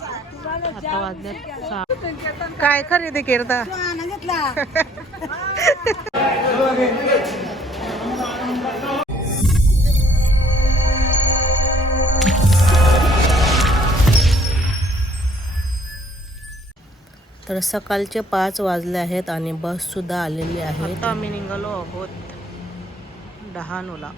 आता वाजले 6. काय खरेदी करता? तर सकाळचे 5 वाजले आहेत आणि बस सुद्धा आलेली आहे. आता आम्ही निघालो आहोत 10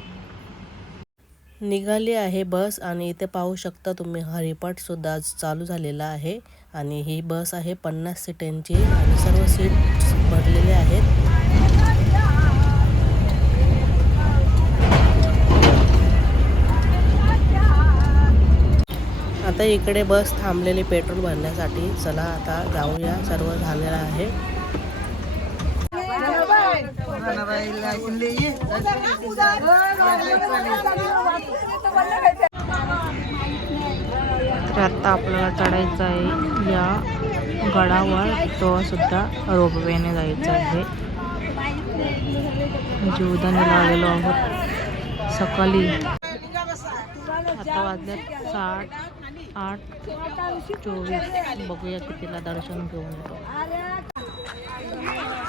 निघाली आहे बस आणि इथे पाहू शकता तुम्ही हरिपाठ सुद्धा चालू झालेला आहे. आणि ही बस आहे 50 सीटांची आणि सर्व सीट्स भरलेले आहेत. आता इकडे बस थांबलेली पेट्रोल भरण्यासाठी. चला आता जाऊया. सर्व झालेलं आहे. तर आता आपल्याला चढायचं आहे या गडावर. तो सुद्धा रोपवेने जायचं आहे. जीवदानीला आलेलो आहोत सकाळी. आता वाजले 7:08:24. बघूया कितीला दर्शन घेऊन येतो.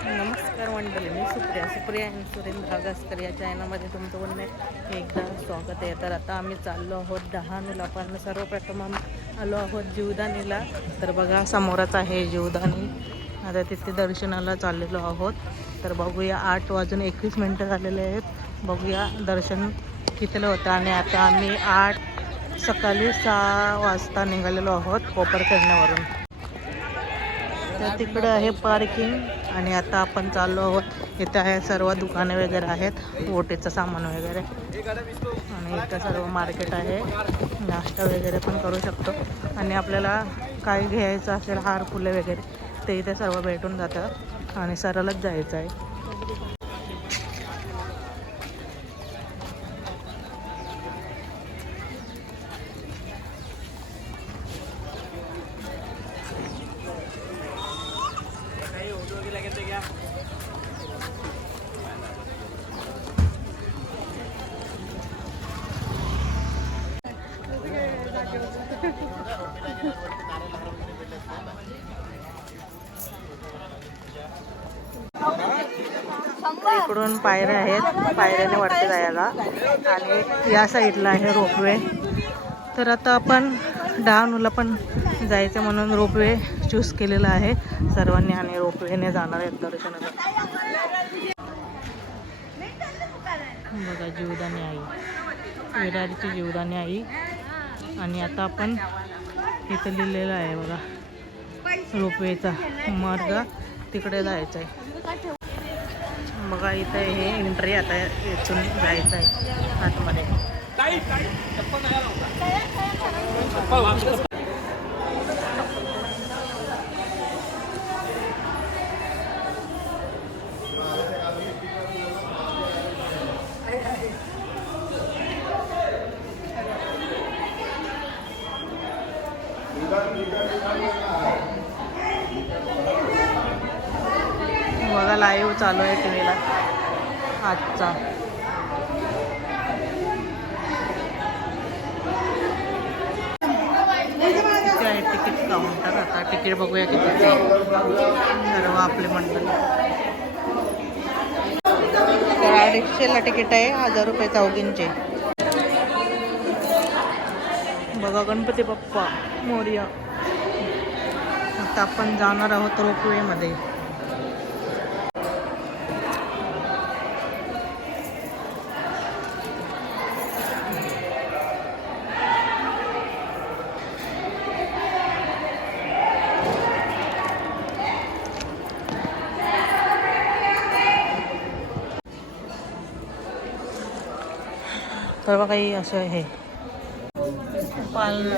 नमस्कार मंडळी, मी सुप्रिया आणि सुरेंद्र आगासकर या चॅनलमध्ये तुमचं पुन्हा एकदा स्वागत आहे. तर आता आम्ही चाललो आहोत 10 पण सर्वप्रथम आम्ही आलो आहोत जीवदानीला. तर बघा समोरच आहे जीवदानी. आता तिथे दर्शनाला चाललेलो आहोत. तर बघूया 8:21 झालेले आहेत. बघूया दर्शन कितीला होतं. आणि आता आम्ही सकाळी 6 वाजता निघालेलो आहोत कोपरखैरण्यावरून. तर तिकडे आहे पार्किंग. आणि आता आपण चाललो आहोत. इथे आहे सर्व दुकाने वगैरे आहेत, ओटीचं सामान वगैरे. आणि इथं सर्व मार्केट आहे, नाश्ता वगैरे पण करू शकतो. आणि आपल्याला काही घ्यायचं असेल हार फुले वगैरे ते इथे सर्व भेटून जातं. आणि सरळच जायचं आहे. इकडून पायऱ्या आहेत, पायऱ्याने वरती जायला. आणि या साईडला आहे रोपवे. तर आता आपण 10 पण जायचं म्हणून रोपवे चूज केलेला आहे सर्वांनी. आणि रोपवेने जाणार आहेत दर्शनाला. बघा जीवदानी आई, विरारची जीवदानी आई. आणि आता आपण इथं लिहिलेलं आहे बघा रोपवेचा मार्ग, तिकडे जायचं आहे. बघा इथं हे एंट्री. आता इथून जायचं आहे आतमध्ये. बघा लाईव्ह चालू आहे टीव्हीला आजचा. इथे आहे तिकीट काउंटर. आता तिकीट बघूया कितीचे. सर्व आपले मंडळ. तर 250ला तिकीट आहे, 1000 रुपये चौघींचे. बघा गणपती बाप्पा मोरया. आता आपण जाणार आहोत रोपवेमध्ये. तर बघा काही असं आहे पालना.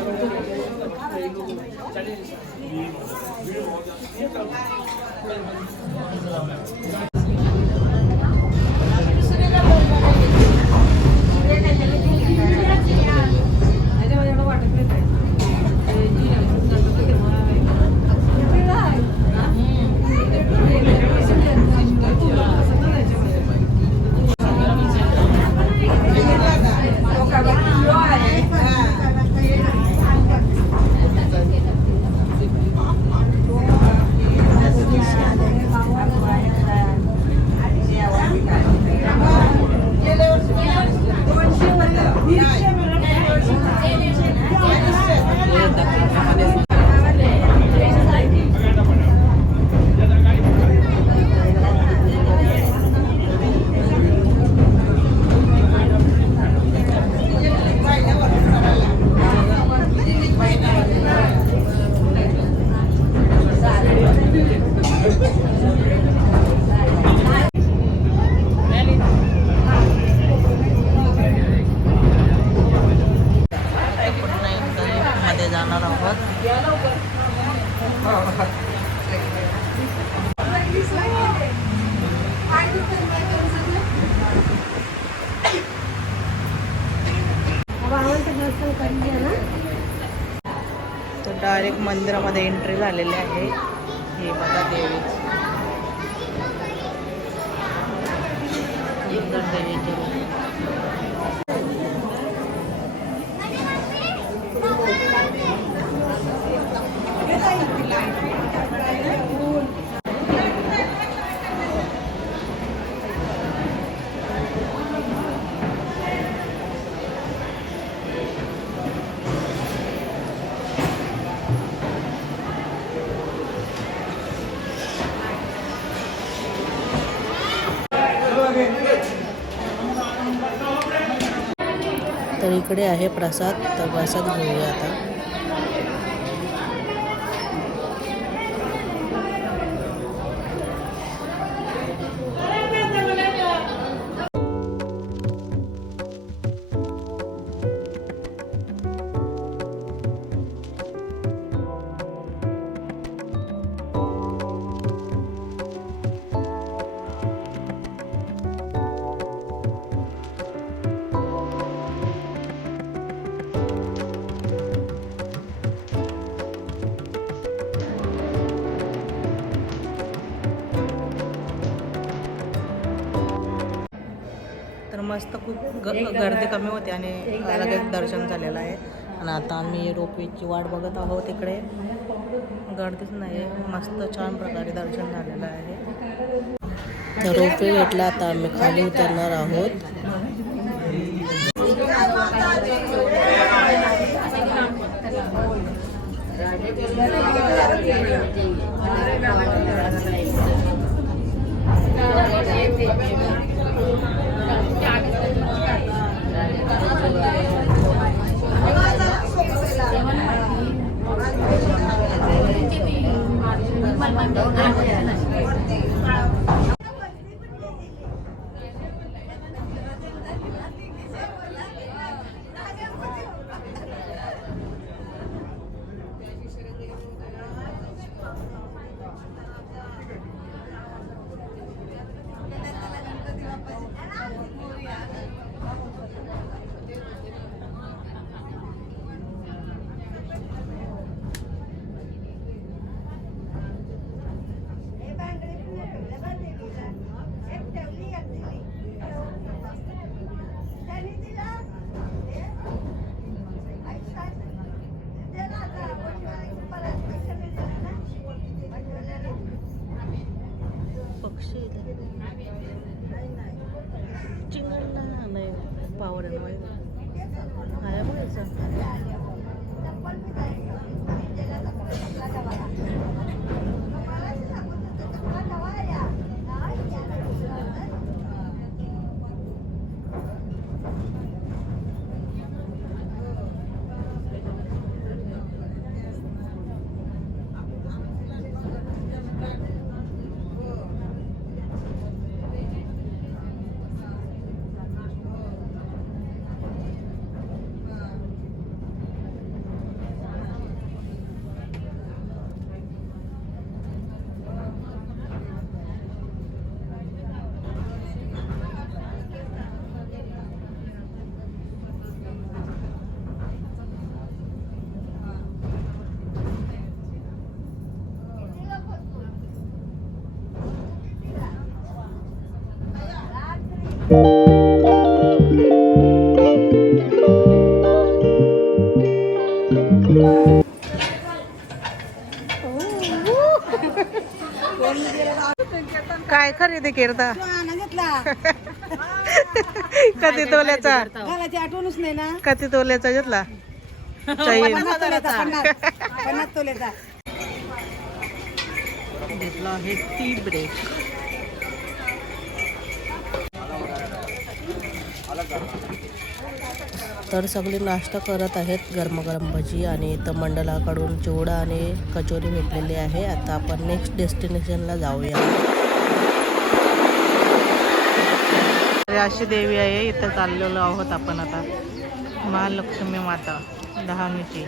मध्ये जाणार आहोत. तर डायरेक्ट मंदिरामध्ये एंट्री झालेली आहे. हे बघा देवीची सुंदर देवीचे रूप. तर इकडे आहे प्रसाद. तर प्रसाद घेऊया आता. तर मस्त खूप गर्दी कमी होती आणि लगेच दर्शन झालेलं आहे. आणि आता आम्ही रोपवेची वाट बघत आहोत. इकडे गर्दीच नाही आहे. मस्त छान प्रकारे दर्शन झालेलं आहे. तर रोपवे घेतला. आता आम्ही खाली उतरणार आहोत. पावर आहे बघायचं. काय खरेदी करता? कधी तोल्याचा? आठवणच नाही ना. कधी तोल्याचा घेतला? चैन 50 तोलेचा घेतला आहे टी ब्रेक. तर सगळे नाश्ता करत आहेत. गरमागरम भजी आणि इथं मंडळाकडून चिवडा आणि कचोरी भेटलेली आहे. आता आपण नेक्स्ट डेस्टिनेशनला जाऊया. अशी देवी आहे, इथं चाललेलो आहोत आपण आता. महालक्ष्मी माता डहाणूची.